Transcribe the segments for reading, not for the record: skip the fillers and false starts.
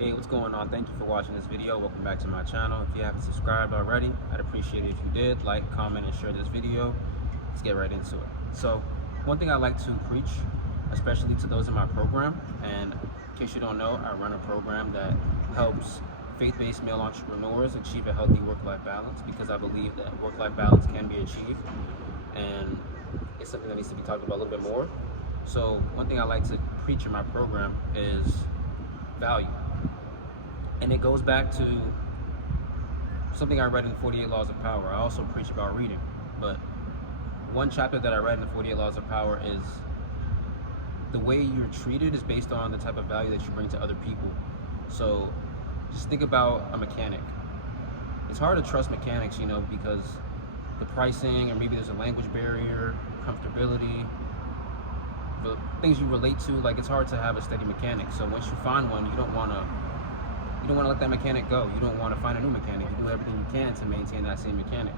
Hey, what's going on? Thank you for watching this video. Welcome back to my channel. If you haven't subscribed already, I'd appreciate it if you did. Like, comment, and share this video. Let's get right into it. So, one thing I like to preach, especially to those in my program, and in case you don't know, I run a program that helps faith-based male entrepreneurs achieve a healthy work-life balance, because I believe that work-life balance can be achieved, and it's something that needs to be talked about a little bit more. So, one thing I like to preach in my program is value. And it goes back to something I read in 48 Laws of Power. I also preach about reading, but one chapter that I read in the 48 Laws of Power is the way you're treated is based on the type of value that you bring to other people. So just think about a mechanic. It's hard to trust mechanics, because the pricing, or maybe there's a language barrier, comfortability, the things you relate to. Like, it's hard to have a steady mechanic. So once you find one, you don't want to let that mechanic go. You don't want to find a new mechanic. You do everything you can to maintain that same mechanic.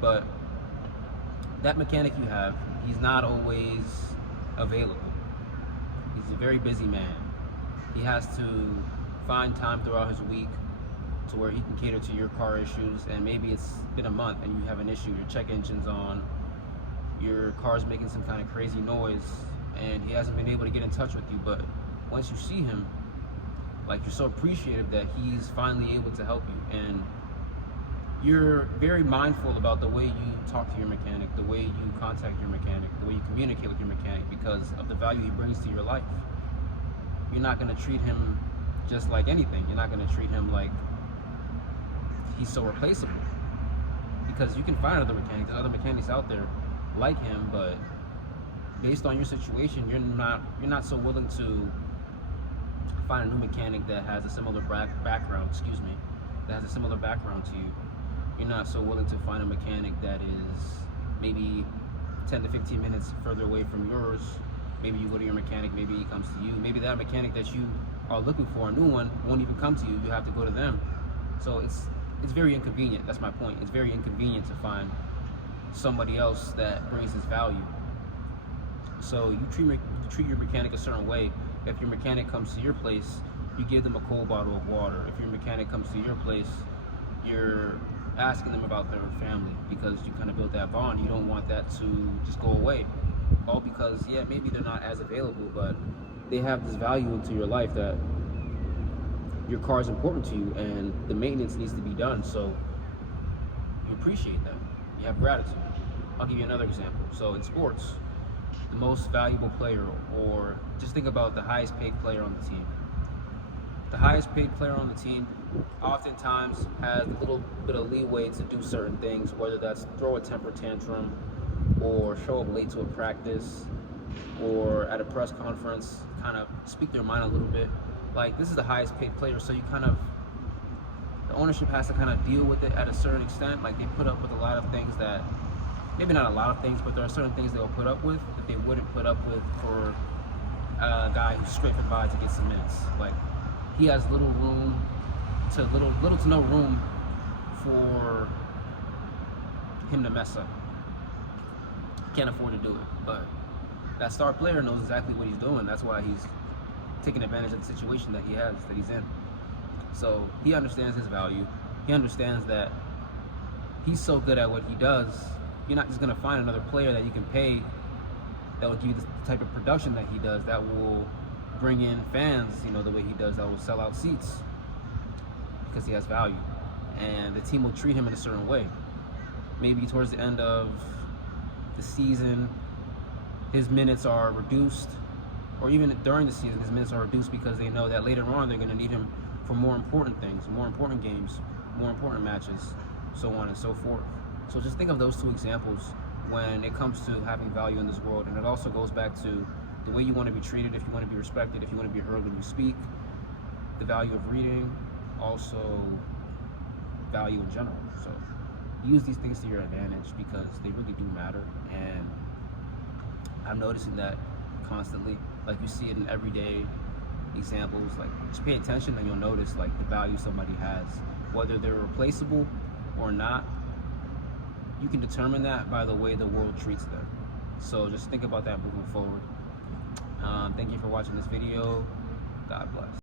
But that mechanic you have, he's not always available. He's a very busy man. He has to find time throughout his week to where he can cater to your car issues, and maybe it's been a month and you have an issue, your check engine's on, your car's making some kind of crazy noise, and he hasn't been able to get in touch with you. But once you see him, like, you're so appreciative that he's finally able to help you, and you're very mindful about the way you talk to your mechanic, the way you contact your mechanic, the way you communicate with your mechanic, because of the value he brings to your life. You're not going to treat him just like anything. You're not going to treat him like he's so replaceable, because you can find other mechanics. There's other mechanics out there like him, but based on your situation, you're not so willing to find a new mechanic that has a similar background, that has a similar background to you. You're not so willing to find a mechanic that is maybe 10 to 15 minutes further away from yours. Maybe you go to your mechanic, maybe he comes to you. Maybe that mechanic that you are looking for, a new one, won't even come to you. You have to go to them. So it's very inconvenient. That's my point. It's very inconvenient to find somebody else that brings his value. So you treat your mechanic a certain way. If your mechanic comes to your place, you give them a cold bottle of water. If your mechanic comes to your place, you're asking them about their family, because you kind of built that bond. You don't want that to just go away. All because, yeah, maybe they're not as available, but they have this value into your life that your car is important to you, and the maintenance needs to be done. So you appreciate them. You have gratitude. I'll give you another example. So in sports, the most valuable player, or just think about the highest paid player on the team. The highest paid player on the team oftentimes has a little bit of leeway to do certain things, whether that's throw a temper tantrum, or show up late to a practice, or at a press conference kind of speak their mind a little bit. Like, this is the highest paid player, so the ownership has to kind of deal with it at a certain extent. Like, they put up with a lot of things that, maybe not a lot of things, but there are certain things they'll put up with that they wouldn't put up with for a guy who's scraping by to get some minutes. Like, he has little to no room for him to mess up. He can't afford to do it. But that star player knows exactly what he's doing. That's why he's taking advantage of the situation that he's in. So he understands his value. He understands that he's so good at what he does. You're not just going to find another player that you can pay that will give you the type of production that he does, that will bring in fans, the way he does, that will sell out seats, because he has value. And the team will treat him in a certain way. Maybe towards the end of the season, his minutes are reduced, or even during the season, his minutes are reduced, because they know that later on they're going to need him for more important things, more important games, more important matches, so on and so forth. So just think of those two examples when it comes to having value in this world. And it also goes back to the way you want to be treated, if you want to be respected, if you want to be heard when you speak, the value of reading, also value in general. So use these things to your advantage, because they really do matter. And I'm noticing that constantly. Like, you see it in everyday examples. Like, just pay attention and you'll notice, like, the value somebody has, whether they're replaceable or not. You can determine that by the way the world treats them. So just think about that moving forward. Thank you for watching this video. God bless.